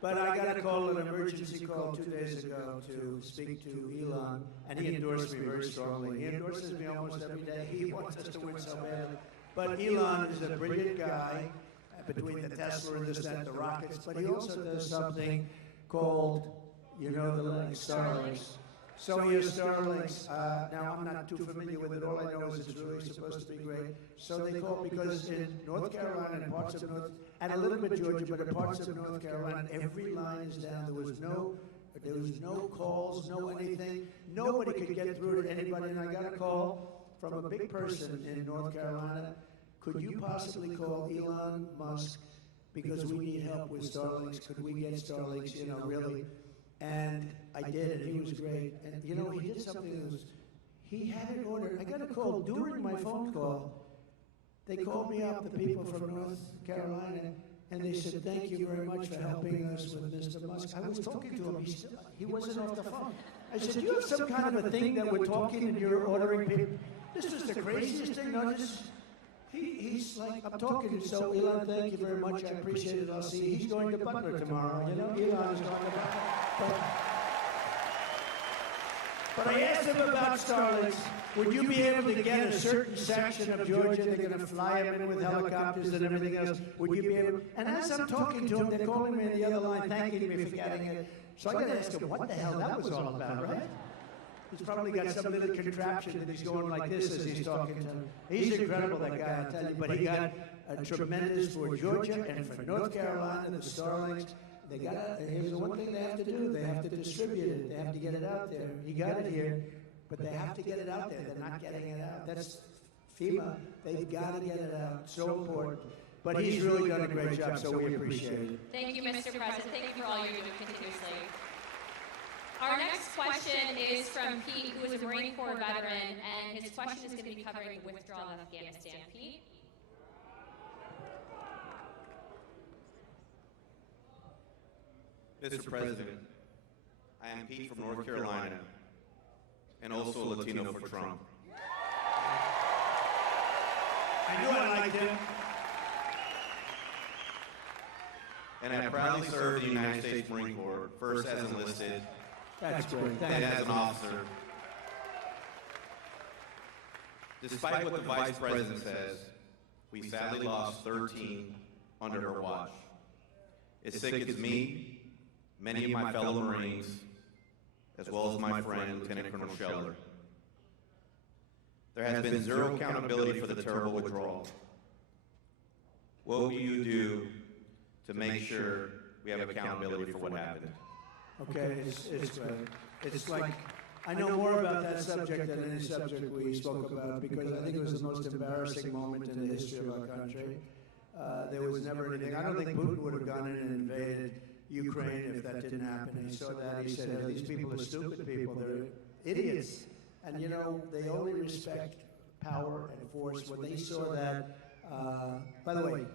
But I got a call, an emergency call 2 days ago to speak to Elon, and he endorsed me very strongly. He endorses me almost every day. He wants us to win so badly. But Elon is a brilliant guy, between the Tesla and this, that, the rockets, but he also does something called You know the link, Starlinks. So here's Starlinks. Now, I'm not too familiar with it. All I know is it's really supposed to be great. So they call, because in North Carolina and parts of North, and a little bit Georgia, but in parts of North Carolina, every line is down. There was no calls, no anything. Nobody could get through to anybody. And I got a call from a big person in North Carolina. Could you possibly call Elon Musk, because we need help with Starlinks? Could we get Starlinks, you know, really? And I did, and he was great. And, you know, he did something that was, he had it ordered. I got a call during my phone call. They called me up, the people from North Carolina, and they said, thank you very much for helping us with Mr. Musk. I was talking to him. He wasn't off the phone. I said, do you have some kind of a thing that we're talking and you're ordering people? This was the craziest thing. No, he's like, I'm talking. So, Elon, thank you very much. I appreciate it. I'll see you. He's going to Butler tomorrow. You know, Elon is going to Butler. But I asked him about Starlinks. Would you be able to get a certain section of Georgia? They're going to fly him in with helicopters and everything else. Would you be able? And as I'm talking to him, they're calling me on the other line, thanking me for getting it. So I got to ask him what the hell that was all about, right? He's probably got some little contraption that he's going like this as he's talking to him. He's incredible, that guy, I tell you. But he got a tremendous for Georgia and for North Carolina, the Starlinks. They got, here's the one thing they have to do. They have to distribute it. They have to get it out there. He got it here, but they have to get it out there. They're not getting it out. That's FEMA. They've got to get it out. So important. But he's really done a great job, so we appreciate it. Thank you, Mr. President. Thank you for all you're doing continuously. Our next question is from Pete, who is a Marine Corps veteran, and his question is going to be covering the withdrawal of Afghanistan. Pete? Mr. President, I am Pete from North Carolina, and also a Latino for Trump. I knew I liked him. And I proudly served the United States Marine Corps, first as enlisted, That's great. then as an officer. Despite what the Vice President says, we sadly lost 13 under her watch. It sickens me, many of my fellow Marines, as well as my friend, Lieutenant Colonel Scheller. There has been zero accountability for the terrible withdrawal. What will you do to make sure we have accountability for what happened? Okay, it's great. It's like, I know more about that subject than any subject we spoke about, because I think it was the most embarrassing moment in the history of our country. There was never anything. I don't think Putin would have gone in and invaded Ukraine if that didn't happen. He saw that. He said, hey, these people are stupid people. They're idiots. And, you know, they only respect power and force. When they saw that, by the way,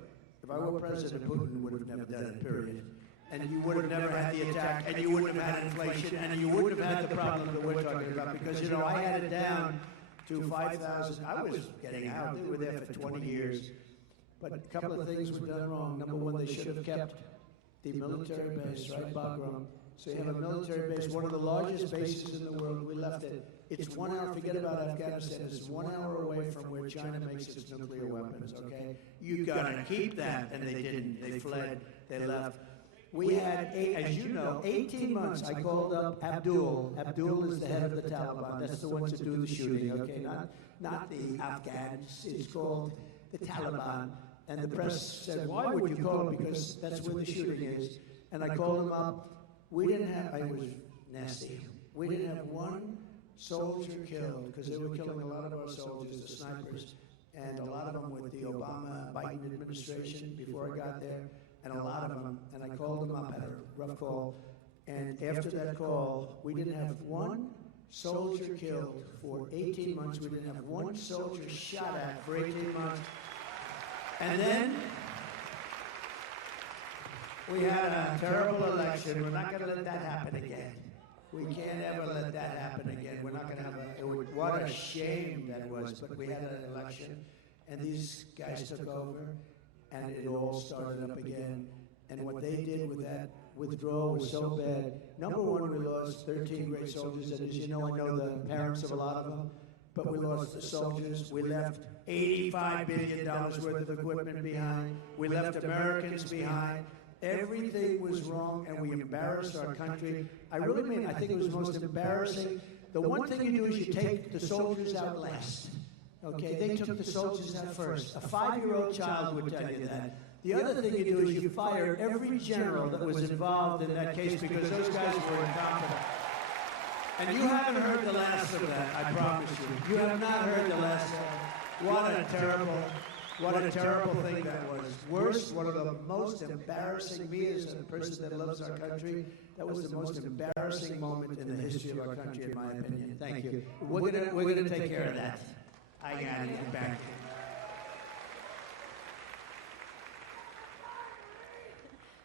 if I were President, Putin would have never done it, period. And you would have never had the attack, and you wouldn't have had inflation, and you wouldn't have had the problem that we're talking about. Because, you know, I had it down to 5,000. I was getting out. They were there for 20 years. But a couple of things were done wrong. Number one, they should have kept the military base, right, Bagram? So you have a military base, one of the largest bases in the world. We left it. It's 1 hour, forget about Afghanistan, it's 1 hour away from where China makes its nuclear weapons, okay? You gotta keep that, and they didn't. They fled, they left. We had, as you know, 18 months. I called up Abdul. Abdul is the head of the Taliban. That's the ones that do the shooting, okay? Not the Afghans. It's called the Taliban. And the press said, why would you call him? Because that's where the shooting is. And I called him up. We didn't have, I was nasty. We didn't have one soldier killed, because they were killing a lot of our soldiers, the snipers, and a lot of them with the Obama-Biden administration before I got there, and a lot of them. And I called them up, had a rough call. And after that call, we didn't have one soldier killed for 18 months. We didn't have one soldier shot at for 18 months. And then we had a terrible election. We're not going to let that happen again. We can't ever let that happen again. We're not going to have what a shame that was. But we had an election, and these guys took over, and it all started up again. And what they did with that withdrawal was so bad. Number one, we lost 13 great soldiers. And as you know, I know the parents of a lot of them. But we lost the soldiers. We left $85 billion worth of equipment behind. We left Americans behind. Everything was wrong, and we embarrassed our country. I really mean, I think it was most embarrassing. The one thing you do is you take the soldiers out last. Okay, they took the soldiers out first. A 5-year-old child would tell you that. The other thing you do is you fire every general that was involved in that case because those guys were incompetent. And you haven't heard the last of that, I promise you. You have not heard the last of that. What a terrible thing that was. Worse, one of the most embarrassing, me as a person that loves our country, that was the most embarrassing moment in the history of our country, in my opinion. Thank you. We're gonna take care of that. I got it back.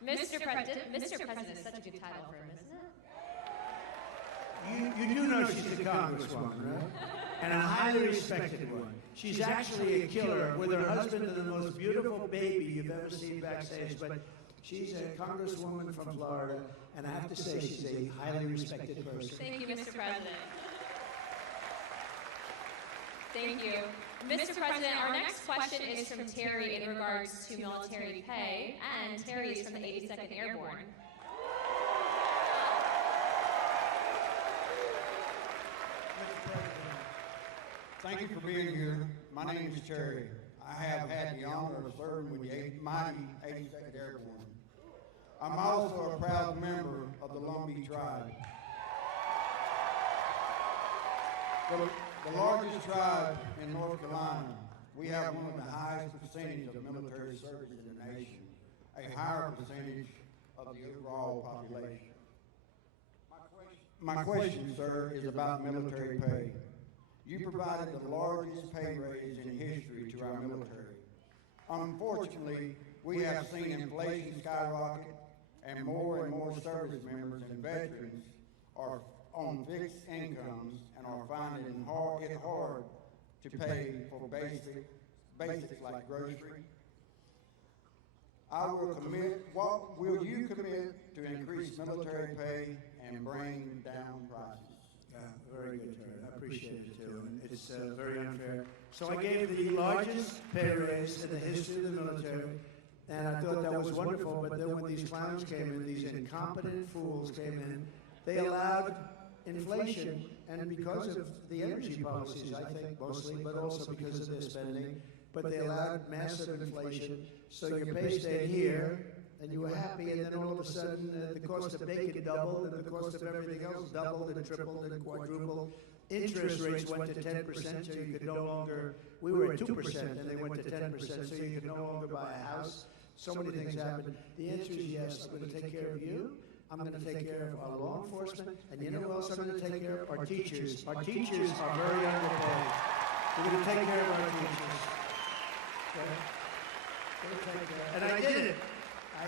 Mr. President is such a good title for him, isn't it? You do know she's a congresswoman, right? And a highly respected one. She's actually a killer with her husband and the most beautiful baby you've ever seen backstage. But she's a congresswoman from Florida, and I have to say she's a highly respected person. Thank you, Mr. President. Thank you. Mr. President, our next question is from Terry in regards to military pay, and Terry is from the 82nd Airborne. Thank you for being here. My name is Terry. I have had the honor of serving with the mighty 82nd Airborne. I'm also a proud member of the Lumbee tribe. The largest tribe in North Carolina, we have one of the highest percentage of military service in the nation, a higher percentage of the overall population. My question, sir, is about military pay. You provided the largest pay raise in history to our military. Unfortunately, we have seen inflation skyrocket, and more service members and veterans are on fixed incomes and are finding it hard to pay for basics like grocery. What will you commit to increase military pay and bring down prices? Very good, Terry. I appreciate it, too. And it's very unfair. So I gave the largest pay raise in the history of the military, and I thought that was wonderful. But then when these clowns came in, these incompetent fools came in, they allowed inflation, and because of the energy policies, I think, mostly, but also because of their spending, but they allowed massive inflation, so your pay stayed here, and you were happy, and then all of a sudden, the cost of bacon doubled, and the cost of everything else doubled, and tripled, and quadrupled. Interest rates went to 10%, so you could no longer, we were at 2%, and they went to 10%, so you could no longer buy a house. So many things happened. The answer is yes, I'm going to take care of you. I'm going to take care of our law enforcement, and you know who else I'm going to take care of? Our teachers. Our teachers are very underpaid. We're going to take care of our teachers. Okay? And I did it. I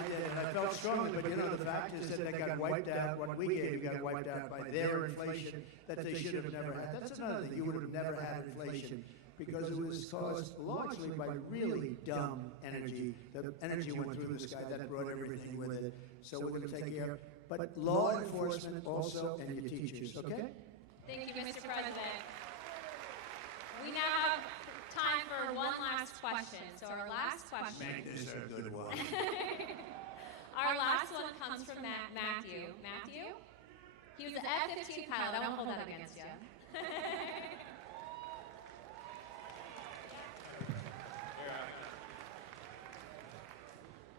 felt strongly, but you know, the fact is that they got wiped out. What we gave got wiped out by their inflation that they should have never had. That's another thing. You would have never had inflation because it was caused largely by really dumb energy. The energy went through the sky. That brought everything with it. So we're going to take care of, but law enforcement also and your teachers, okay? Thank you, Mr. President. We now have time for one last question. So our last question. Make this a good one. Our last one comes from Matthew. Matthew? He was an F-15 pilot. I won't hold that against you.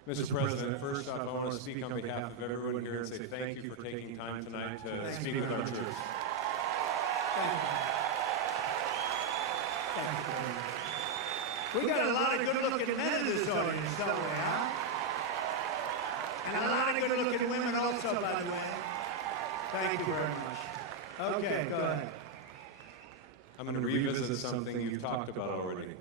Mr. President, first off, I want to speak on behalf of everyone here and say thank you for taking time tonight to speak with our troops. Thank you. We got a lot of good-looking men in this audience, don't we, huh? And a lot of good-looking women also, by the way. Thank you very much. Okay, go ahead. I'm going to revisit something you've talked about already.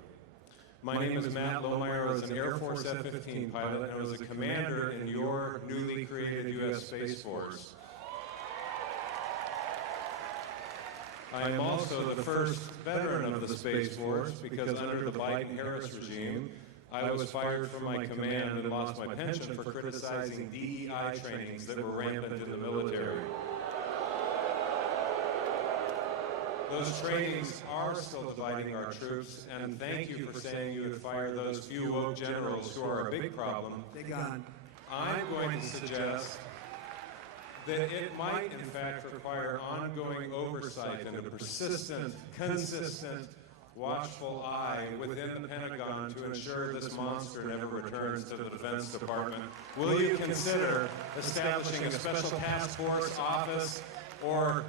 My name is Matt Lohmeyer. I was an Air Force F-15 pilot, and I was a commander in your newly created U.S. Space Force. I am also the first veteran of the Space Force because under the Biden-Harris regime, I was fired from my command and lost my pension for criticizing DEI trainings that were rampant in the military. Those trainings are still dividing our troops, and thank you for saying you would fire those few woke generals who are a big problem. They're gone. I'm going to suggest that it might, in fact, require ongoing oversight and a persistent, consistent, watchful eye within the Pentagon to ensure this monster never returns to the Defense Department. Will you consider establishing a special task force, office, or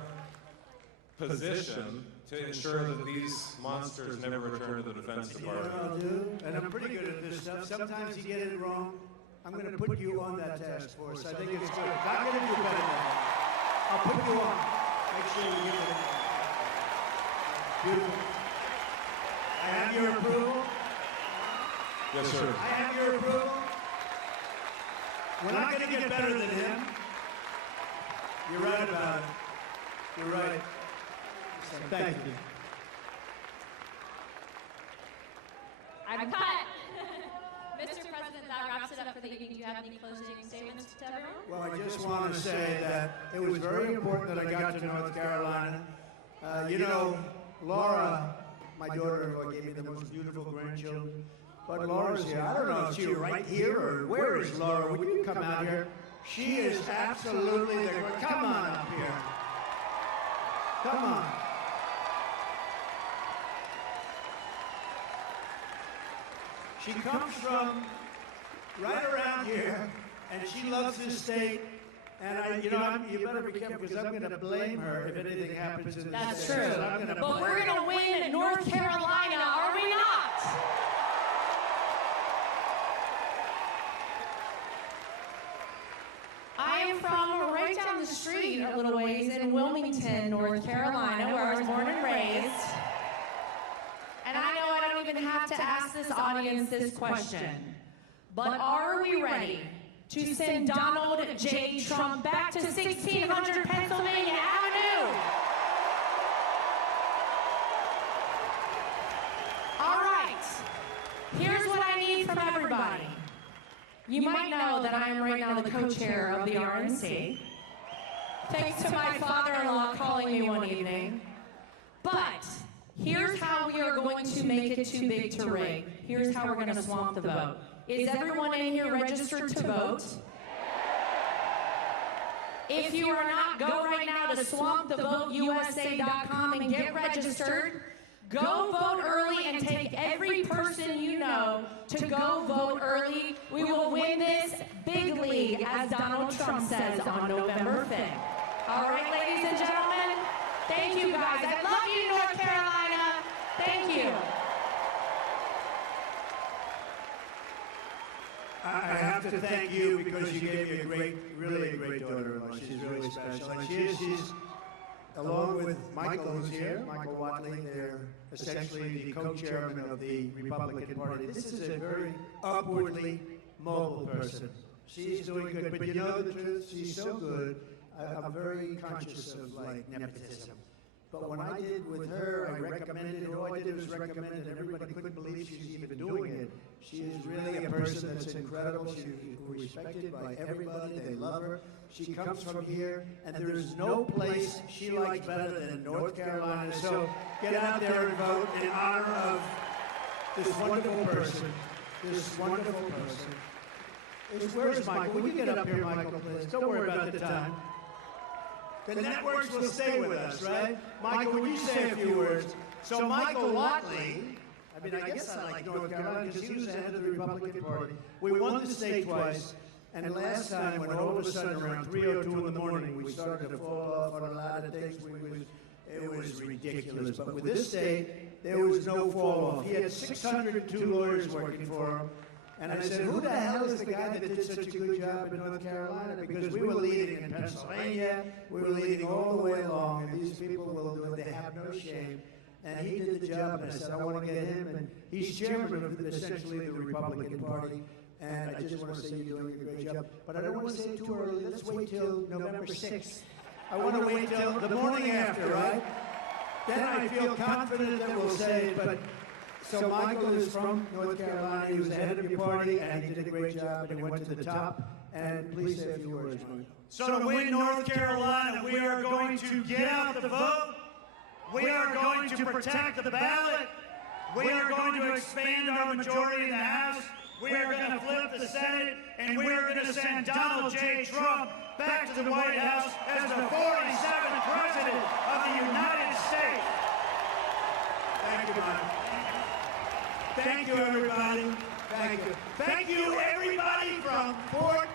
position to ensure that these monsters never return to the Defense Department? You know what I'll do? And I'm pretty good at this stuff. Sometimes you get it wrong. I'm going to put you on that task force. I think it's good. I'm going to do better than that. I'll put you on. Make sure you get it. Beautiful. I have your approval. Yes, sir. I have your approval. We're not going to get better than him. You're right about it. You're right. Thank you. I'm cut. Mr. President, that wraps it up for the evening. Do you have any closing statements to everyone? Well, I just want to say that it was very important that I got to North Carolina. You know, Laura, my daughter-in-law, gave me the most beautiful grandchildren. But Laura's here. I don't know if she's right here or where is Laura? Would you come out here? She is absolutely the... Come on up here. Come on. She comes from right around here, and she loves this state. And you better be careful because I'm going to blame her if anything happens in this That's state. true. But we're going to win in North Carolina, are we not? I am from right down the street a little ways in Wilmington, North Carolina, where I was born and raised. And I know I don't even have to ask this audience this question, but are we ready to send Donald J. Trump back to 1600 Pennsylvania Avenue? All right, here's what I need from everybody. You might know that I am right now the co-chair of the RNC, thanks to my father-in-law calling me one evening. But here's how we are going to make it too big to rig. Here's how we're going to swamp the vote. Is everyone in here registered to vote? If you are not, go right now to swampthevoteusa.com and get registered. Go vote early and take every person you know to go vote early. We will win this bigly, as Donald Trump says on November 5th. All right, ladies and gentlemen, thank you guys. I love you, North Carolina. Thank you. I have to thank you because you gave me really a great daughter-in-law. She's really special. And she's along with Michael, who's here, Michael Watley, they're essentially the co-chairman of the Republican Party. This is a very upwardly mobile person. She's doing good, but you know the truth, she's so good. I'm very conscious of, like, nepotism. But when I did with her, I recommended it. All I did was recommend it, and everybody couldn't believe she's even doing it. She is really a person that's incredible. She's respected by everybody. They love her. She comes from here, and there is no place she likes better than North Carolina. So get out there and vote in honor of this wonderful person. This wonderful person. Where's Michael? Will you get up here, Michael, please? Don't worry about the time. The networks will stay with us, right? Michael, would you say a few words? So Michael Watley, I guess I like North Carolina because he was the head of the Republican Party. We won the state twice, and last time when all of a sudden around 3:02 in the morning we started to fall off on a lot of things, it was ridiculous. But with this state, there was no fall off. He had 602 lawyers working for him. And I said, who the hell is the guy that did such a good job in North Carolina? Because we were leading in Pennsylvania, we were leading all the way along, and these people will do it, they have no shame. And he did the job, and I said, I want to get him, and he's chairman of essentially the Republican Party, and I just want to say you're doing a great job. But I don't want to say it too early, let's wait till November 6th. I want to wait till the morning after, right? Then I feel confident that we'll say it, but... So Michael is from North Carolina. He was the head of your party, and he did a great job, and he went to the top. And please say a few words, Michael. So to win North Carolina, we are going to get out the vote. We are going to protect the ballot. We are going to expand our majority in the House. We are going to flip the Senate, and we are going to send Donald J. Trump back to the White House as the 47th President of the United States. Thank you, Mike. Thank you, everybody. Thank you. Thank you, everybody from Fort